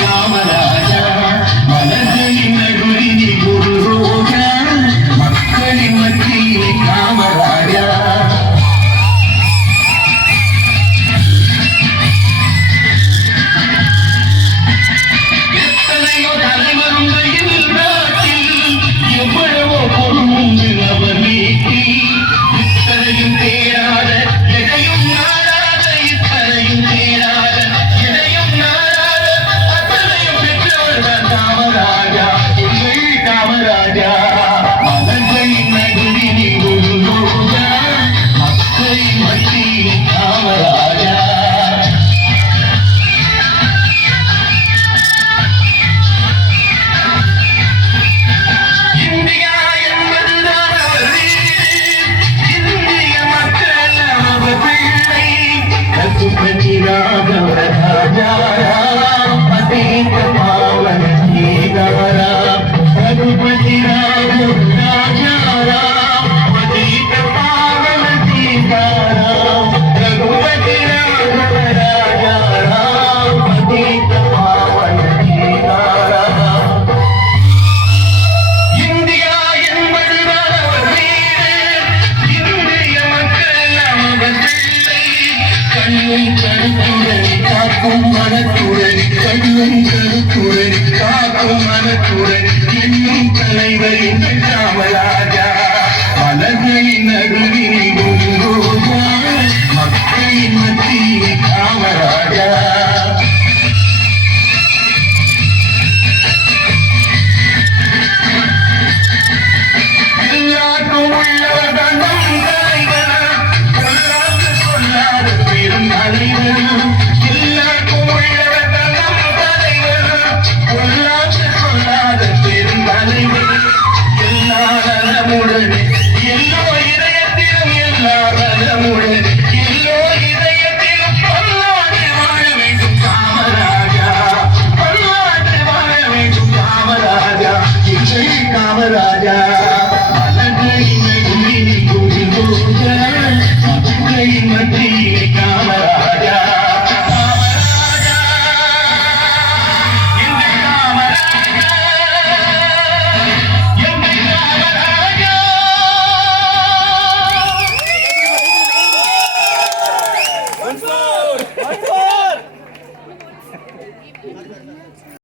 காவலா Yeah. காக்கும் மனத்துறை கல்லும் கருத்துறை காக்கும் மனத்துறை இன்னும் தலைவரின் காமராஜா மலர்களை நடுவினில் América.